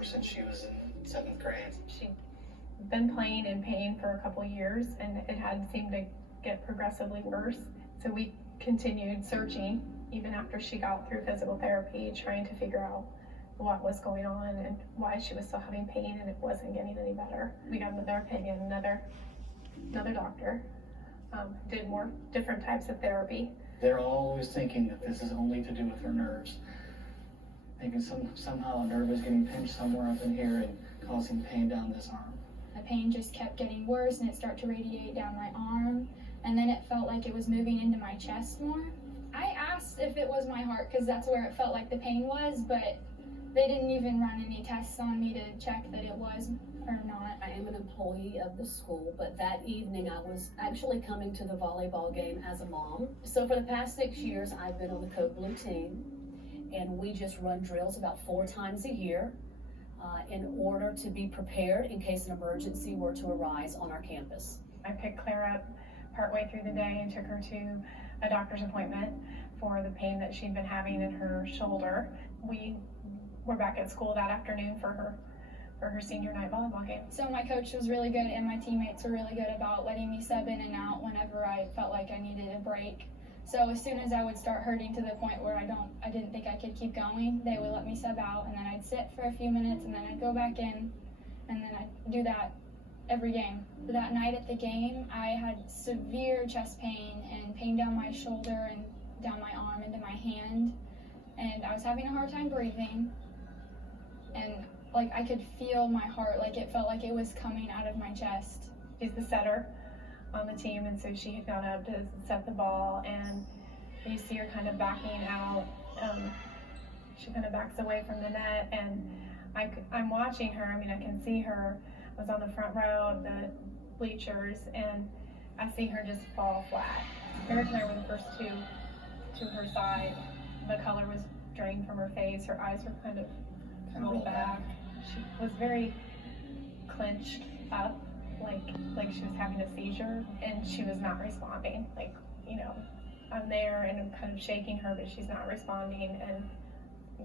ever since she was in 7th grade. She'd been playing in pain for a couple years, and it had seemed to get progressively worse. So we continued searching even after she got through physical therapy, trying to figure out what was going on and why she was still having pain and it wasn't getting any better. We got another opinion, another doctor, did more different types of therapy. They're always thinking that this is only to do with her nerves. Thinking somehow a nerve is getting pinched somewhere up in here and causing pain down this arm. The pain just kept getting worse and it started to radiate down my arm, and then it felt like it was moving into my chest more. I asked if it was my heart because that's where it felt like the pain was, but they didn't even run any tests on me to check that it was or not. I am an employee of the school, but that evening I was actually coming to the volleyball game as a mom. So for the past 6 years, I've been on the Code Blue team, and we just run drills about 4 times a year in order to be prepared in case an emergency were to arise on our campus. I picked Claire up partway through the day and took her to a doctor's appointment for the pain that she'd been having in her shoulder. We were back at school that afternoon for her senior night volleyball game. So my coach was really good and my teammates were really good about letting me sub in and out whenever I felt like I needed a break. So as soon as I would start hurting to the point where I didn't think I could keep going, they would let me sub out, and then I'd sit for a few minutes and then I'd go back in, and then I'd do that every game. That night at the game, I had severe chest pain and pain down my shoulder and down my arm into my hand, and I was having a hard time breathing, and like I could feel my heart, like it felt like it was coming out of my chest. She's the setter on the team, and so she had gone up to set the ball, and you see her kind of backing out. She kind of backs away from the net, and I'm watching her. I mean, I can see her. I was on the front row of the bleachers, and I see her just fall flat. Eric and I were the first two to her side. The color was drained from her face. Her eyes were kind of rolled back. She was very clenched up, like she was having a seizure, and she was not responding. Like, you know, I'm there and I'm kind of shaking her, but she's not responding, and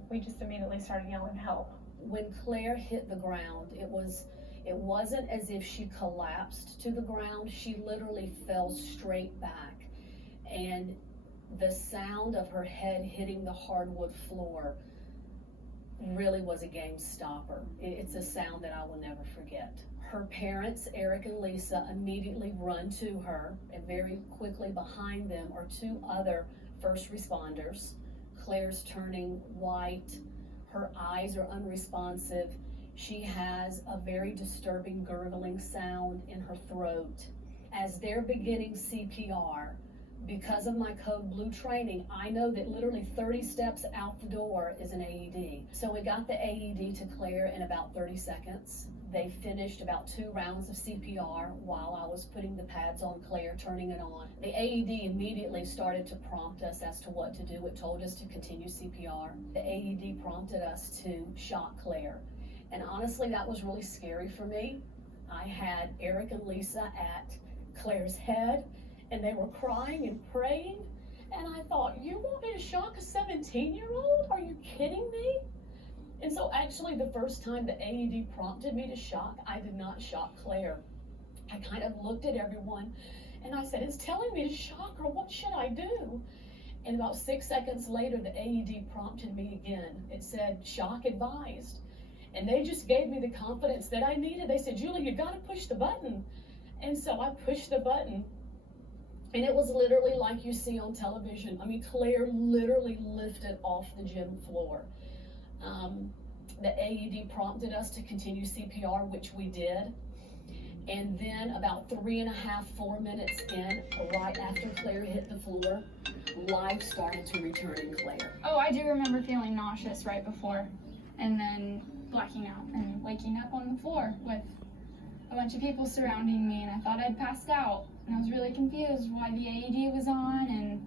we just immediately started yelling help. When Claire hit the ground, it wasn't as if she collapsed to the ground. She literally fell straight back, and the sound of her head hitting the hardwood floor really was a game stopper. It's a sound that I will never forget. Her parents, Eric and Lisa, immediately run to her, and very quickly behind them are 2 other first responders. Claire's turning white. Her eyes are unresponsive. She has a very disturbing gurgling sound in her throat. As they're beginning CPR, because of my Code Blue training, I know that literally 30 steps out the door is an AED. So we got the AED to Claire in about 30 seconds. They finished about 2 rounds of CPR while I was putting the pads on Claire, turning it on. The AED immediately started to prompt us as to what to do. It told us to continue CPR. The AED prompted us to shock Claire. And honestly, that was really scary for me. I had Eric and Lisa at Claire's head, and they were crying and praying. And I thought, you want me to shock a 17-year-old? Are you kidding me? And so actually the first time the AED prompted me to shock, I did not shock Claire. I kind of looked at everyone and I said, it's telling me to shock her, what should I do? And about 6 seconds later, the AED prompted me again. It said, shock advised. And they just gave me the confidence that I needed. They said, Julie, you gotta push the button. And so I pushed the button. And it was literally like you see on television. I mean, Claire literally lifted off the gym floor. The AED prompted us to continue CPR, which we did. And then about 3.5, 4 minutes in, right after Claire hit the floor, life started to return in Claire. Oh, I do remember feeling nauseous right before, and then blacking out and waking up on the floor with a bunch of people surrounding me, and I thought I'd passed out. And I was really confused why the AED was on and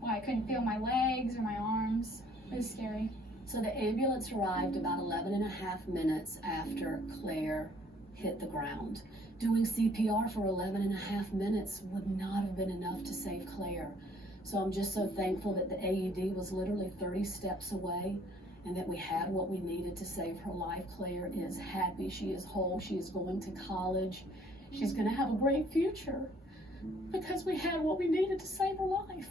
why I couldn't feel my legs or my arms. It was scary. So the ambulance arrived about 11.5 minutes after Claire hit the ground. Doing CPR for 11.5 minutes would not have been enough to save Claire. So I'm just so thankful that the AED was literally 30 steps away, and that we had what we needed to save her life. Claire is happy. She is whole. She is going to college. She's going to have a great future because we had what we needed to save her life.